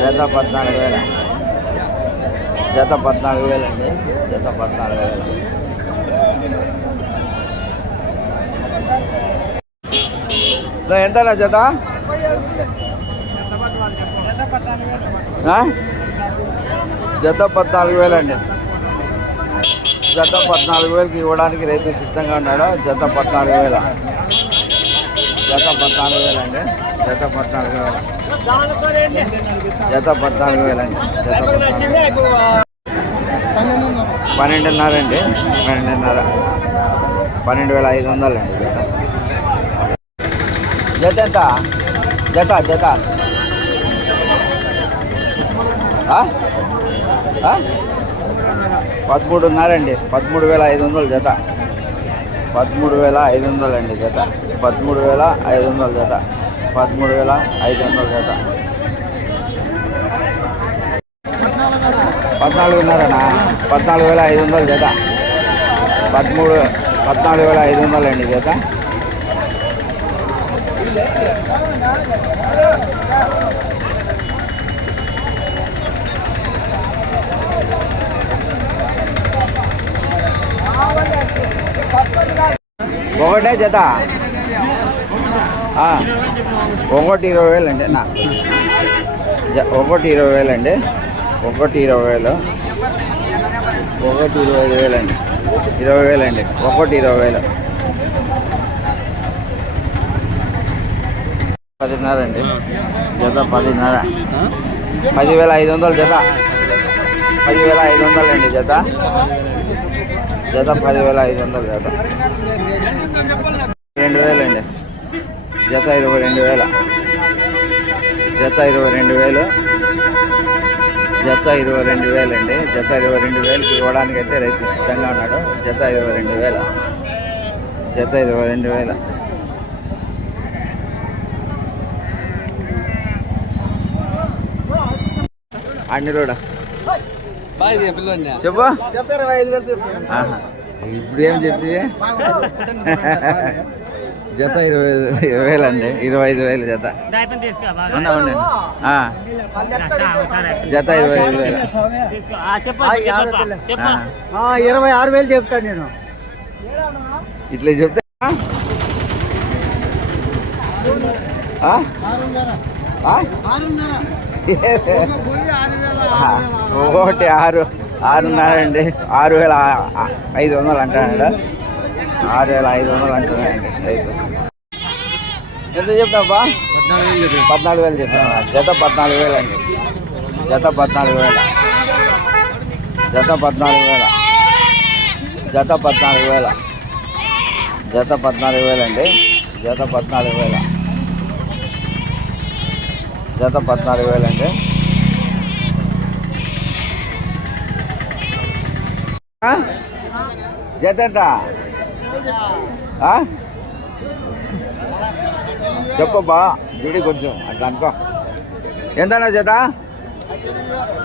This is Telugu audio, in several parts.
జత పద్నాలుగు వేల. జత పద్నాలుగు వేలు అండి. జత పద్నాలుగు వేలు. ఎంత జత? జత పద్నాలుగు వేలండి జత పద్నాలుగు వేలకి ఇవ్వడానికి రైతు సిద్ధంగా ఉన్నాడు? జత పద్నాలుగు వేల. జత పద్నాలుగు వేలండి అండి. జత పద్నాలుగు వేల. జత పద్నాలుగు వేలండి పన్నెండున్నర అండి. పన్నెండున్నర. పన్నెండు వేల ఐదు వందలు అండి జత. జత ఎంత? జత జత. పదమూడున్నరండి పదమూడు వేల ఐదు వందలు జత. పదమూడు వేల ఐదు వందలు అండి జత. పదమూడు వేల ఐదు వందలు జత. పదమూడు వేల ఐదు వందలు జత పద్నాలుగున్నరనా? పద్నాలుగు వేల ఐదు వందల జత పదమూడు పద్నాలుగు వేల ఐదు వందలు అండి జత ఒకటే జత. ఒకటి ఇరవై వేలు అండి నా. జ- ఒకటి ఇరవై వేలు అండి. ఒకటి ఇరవై వేలు. ఒకటి ఇరవై ఐదు వేలు అండి. ఇరవై వేలు అండి. ఒకటి ఇరవై వేలు. పదిన్నర అండి. జత పదిన్నర. పదివేల ఐదు వందలు జత. పదివేల ఐదు వందలు అండి జత. జత పదివేల ఐదు వందలు జత. జత ఇరవై రెండు వేల. జత ఇరవై రెండు వేలు. జత ఇరవై రెండు వేలు అండి జత ఇరవై రెండు వేలకి ఇవ్వడానికి అయితే రైతు సిద్ధంగా ఉన్నాడు. జత ఇరవై రెండు వేల. జత ఇరవై రెండు వేల. అన్ని రోడ్ చెప్పు. ఇప్పుడు ఏం చెప్తే జత ఇరవై ఇరవై వేలు అండి ఇరవై ఐదు వేలు జత. దాయిపని తీసుకో బాగా. ఉన్నా ఉండండి. ఆ, సరే. జత ఇరవై ఐదు వేలు ఇరవై ఆరు వేలు చెప్తాను నేను. ఇట్లా చెప్తే ఆ? ఆ? ఆ, ఒకటి ఆరు ఆరున్నర అండి ఆరు వేల ఐదు వందలు అంటాడు ఆరు వేల ఐదు వందలు అంటున్నాయండి రైతు. ఎంత చెప్పావా పద్నాలుగు వేలు చెప్పాను. జత పద్నాలుగు వేలు అండి. జత పద్నాలుగు వేల. జత పద్నాలుగు వేల. జత పద్నాలుగు వేల. జత పద్నాలుగు వేలు అండి. జత పద్నాలుగు వేల. జత పద్నాలుగు వేలు అండి. జత ఎంత? చెప్పబ్బా జుడి కొంచెం అట్లా అనుకో. ఎంతనా జత?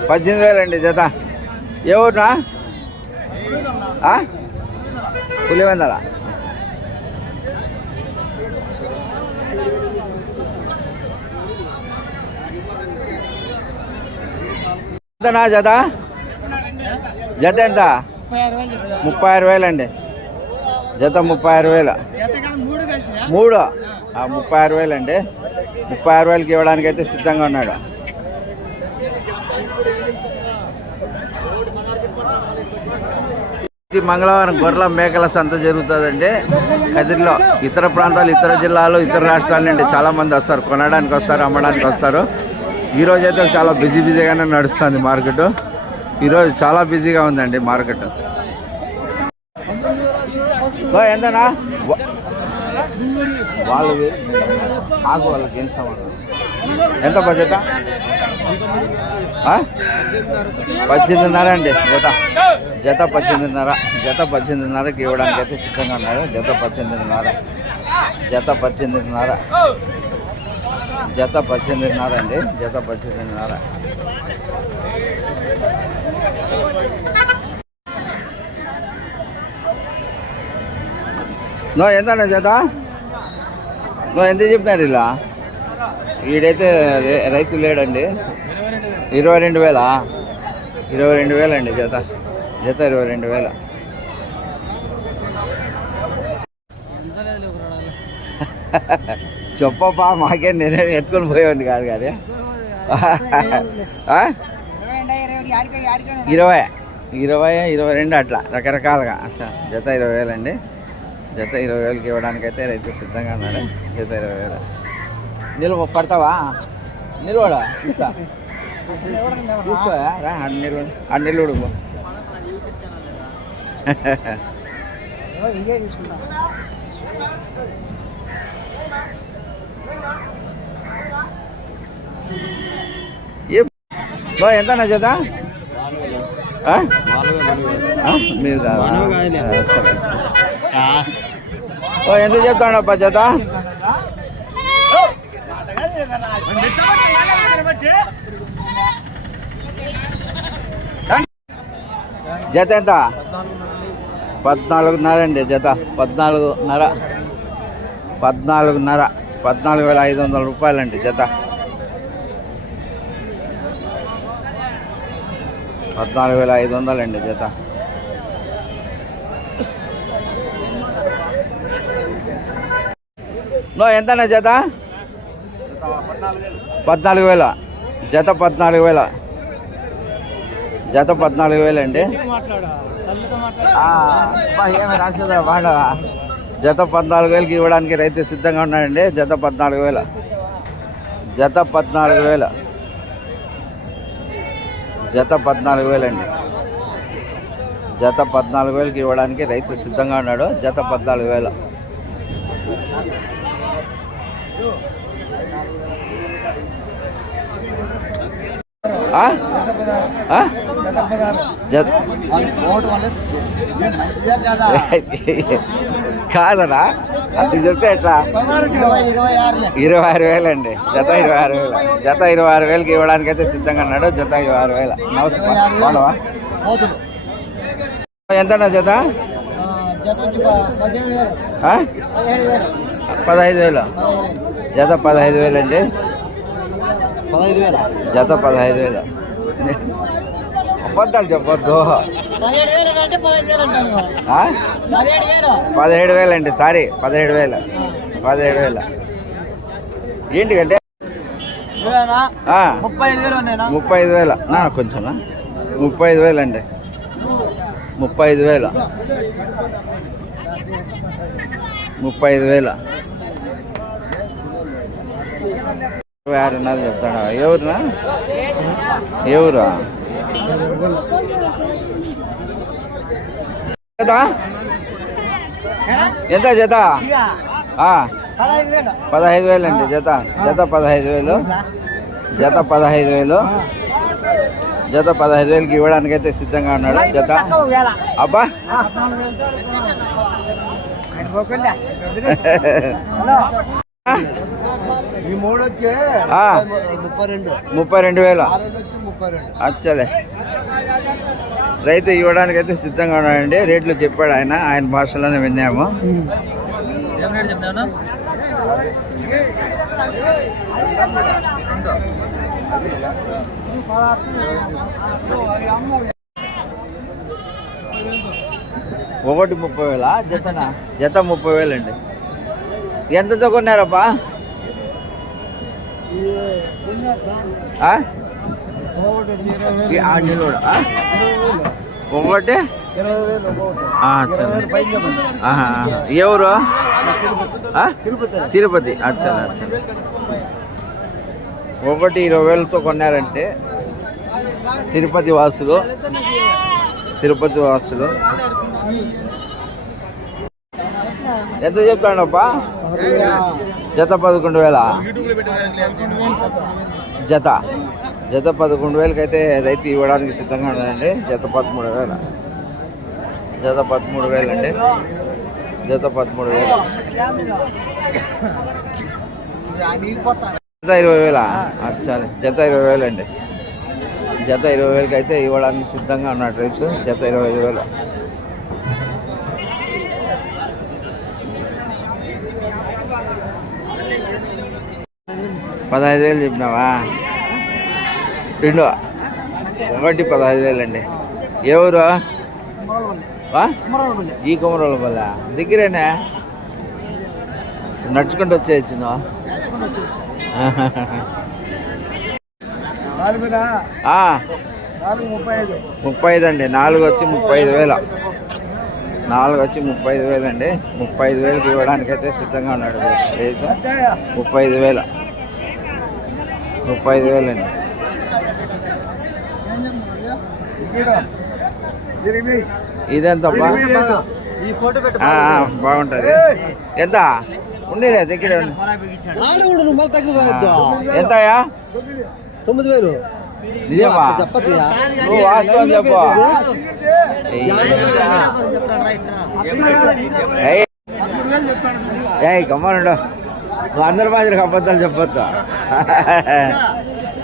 పద్దెనిమిది వేలు అండి జత. ఏ ఊరునా? పులివెందల. ఎంతనా జత? జత ఎంత? ముప్పై ఆరు వేలు అండి జత ముప్పై ఆరు వేలు. మూడు. ముప్పై ఆరు వేలు అండి. ముప్పై ఆరు వేలకి ఇవ్వడానికి అయితే సిద్ధంగా ఉన్నాడు. ప్రతి మంగళవారం గొర్రెల మేకల సంత జరుగుతుందండి. కదిరిలో ఇతర ప్రాంతాలు ఇతర జిల్లాలు ఇతర రాష్ట్రాల నుండి చాలా మంది వస్తారు. కొనడానికి వస్తారు అమ్మడానికి వస్తారు. ఈరోజు అయితే చాలా బిజీ బిజీగానే నడుస్తుంది మార్కెట్. ఈరోజు చాలా బిజీగా ఉందండి మార్కెట్. ఎంతనా? వా- వాళ్ళు వాళ్ళకి ఎంత సమానం? ఎంత బడ్జెట్? పద్దెనిమిదిన్నర అండి జత. జత పద్దెనిమిదిన్నర జత పద్దెనిమిదిన్నరకి ఇవ్వడానికి అయితే సిద్ధంగా ఉన్నారు జత పద్దెనిమిదిన్నర జత పద్దెనిమిదిన్నర జత పద్దెనిమిదిన్నర అండి జత పద్దెనిమిదిన్నర. నువ్వు ఎంత జత నువ్వు ఎంత చెప్పినారు ఇలా? ఈడైతే రైతు లేడండి. ఇరవై రెండు వేల? ఇరవై రెండు వేలండి జత జత ఇరవై రెండు వేల. చెప్పప్పా మాకే నేనే ఎత్తుకొని పోయేవాడిని కాదు కానీ. ఇరవై. ఇరవై ఇరవై రెండు అట్లా రకరకాలుగా. అచ్చా జత ఇరవై వేలండి. జత ఇరవై వేలకి ఇవ్వడానికి అయితే రైతు సిద్ధంగా ఉన్నాడు. జత ఇరవై వేలు. నిల్వ పడతావా? నిల్వడా ఇస్తా తీసుకో రా అన్ని నిల్వ నిల్వడు ఎంత జత? ఆ? మీరు కాదా? ఓ, ఎంత చెప్తాడప్ప జత? జత ఎంత? పద్నాలుగున్నర అండి జత. పద్నాలుగున్నర. పద్నాలుగున్నర. పద్నాలుగు వేల ఐదు వందల రూపాయలండి జత. పద్నాలుగు వేల ఐదు వందలండి జత. నో ఎంతనా జత? పద్నాలుగు వేల. జత పద్నాలుగు వేల. జత పద్నాలుగు వేలండి అండి. ఏమి జత పద్నాలుగు వేలకి ఇవ్వడానికి రైతు సిద్ధంగా ఉన్నాడండి. జత పద్నాలుగు వేల. జత పద్నాలుగు వేల. జత పద్నాలుగు వేలండి జత పద్నాలుగు వేలకి ఇవ్వడానికి రైతు సిద్ధంగా ఉన్నాడు. జత పద్నాలుగు వేల. కాదనా? అది చెప్తే ఎట్లా? ఇరవై ఆరు వేలండి. జత ఇరవై ఆరు వేలు. జత ఇరవై ఆరు వేలకి ఇవ్వడానికి అయితే సిద్ధంగా ఉన్నాడు. జత ఇరవై ఆరు వేల. నమస్కారం ఎంతనా జత? జత పదిహేను వేలు. వేలు పదహైదు వేలు? జత పదహైదు వేలండి పదహైదు వేల జత పదహైదు వేలు అబద్ధాలు చెప్పొద్దు పదిహేడు వేలు. పదహైదు వేలండి సారీ పదిహేడు వేలు. పదిహేడు వేలు. ఏంటికంటే ముప్పై ఐదు వేల నా కొంచెం ముప్పై ఐదు వేలు అండి ముప్పై ఐదు వేలు. ముప్పై ఐదు వేల ఇరవై ఆరున్నర చెప్తాడా ఎవరునా ఎవరు జత? ఎంత జత? ఆ, పదహైదు వేలు అండి జత. జత పదహైదు వేలు. జత పదహైదు వేలు. జత పదహైదు వేలకి ఇవ్వడానికైతే సిద్ధంగా ఉన్నాడు. జత. అబ్బా! ముప్పై రెండు వేలు అచ్చలే రైతు ఇవ్వడానికి అయితే సిద్ధంగా ఉన్నాడండి రేట్లు చెప్పాడు ఆయన ఆయన భాషలోనే విన్నాము ఒకటి ముప్పై వేలా? జతనా? జత ముప్పై వేలండి. ఎంతతో కొన్నారప్పా ఒకటి? ఎవరు? తిరుపతి తిరుపతి. అచ్చా అచ్చా. ఒకటి ఇరవై వేలతో కొన్నారంటే తిరుపతి వాసులు తిరుపతి వాసులు. ఎంత చెప్తాడప్పా జత పదకొండు వేల. జత. జత పదకొండు వేలకి అయితే రైతు ఇవ్వడానికి సిద్ధంగా ఉన్నాడండి. జత పదమూడు వేల. జత పదమూడు వేలండి. జత పదమూడు వేలు. జత ఇరవై వేల. సరే. జత ఇరవై వేలండి. జత ఇరవై వేలకి అయితే ఇవ్వడానికి సిద్ధంగా ఉన్నాడు రైతు. జత ఇరవై ఐదు వేలు. పదహైదు వేలు చెప్పినావా? రెండు. ఒకటి పదహైదు వేలు అండి ఎవరు ఊరు ఈ కుమరోళ్ళ పల్ల. దగ్గరేనా? నడుచుకుంటూ వచ్చేయచ్చు ముప్పై ఐదు అండి. నాలుగు వచ్చి ముప్పై ఐదు వేల. నాలుగు వచ్చి ముప్పై ఐదు వేలు అండి ముప్పై ఐదు వేలకి ఇవ్వడానికి అయితే సిద్ధంగా ఉన్నాడు. ముప్పై ఐదు వేల. ముప్పై ఐదు వేలు అండి ఇదెంతప్పా ఆ, బాగుంటుంది. ఎంత? ఉండేలే దగ్గర ఎంతయా తొమ్మిది వేలు. నిజమా? నువ్వు వాస్తవం చెప్పు. ఏయ్. ఏయ్. అందరి మాదిరికి అబద్ధాలు చెప్పొద్దు?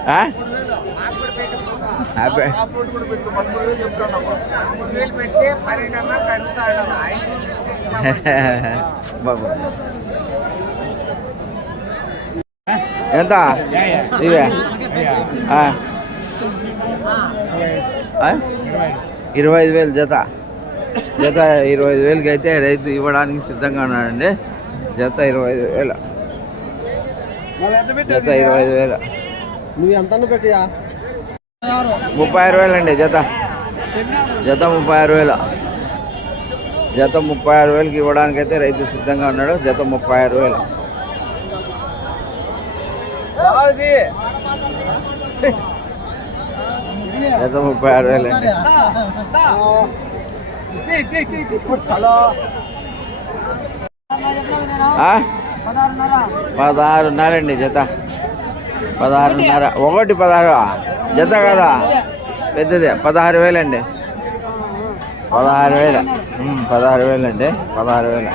ఆ? హ్యాపీ బాబు. ఎంత? ఇవే? ఇరవై ఐదు వేలు జత. జత ఇరవై ఐదు వేలకి అయితే రైతు ఇవ్వడానికి సిద్ధంగా ఉన్నాడండి. జత ఇరవై ఐదు వేలు. జత ఇరవై ఐదు వేలు. నువ్వు ఎంత పెట్టియా? ముప్పై ఆరు వేలు అండి జత. జత ముప్పై ఆరు వేలు. జత ముప్పై ఆరు వేలకి ఇవ్వడానికి అయితే రైతు సిద్ధంగా ఉన్నాడు. జత ముప్పై ఆరు వేలు. జత ముప్పై ఆరు వేలు అండి. ఆ? పదహారున్నర అండి జత. పదహారున్నర. ఒకటి పదహారు. జత కదా? పెద్దదే. పదహారు వేలండి. పదహారు వేల. పదహారు వేలు అండి పదహారు వేల.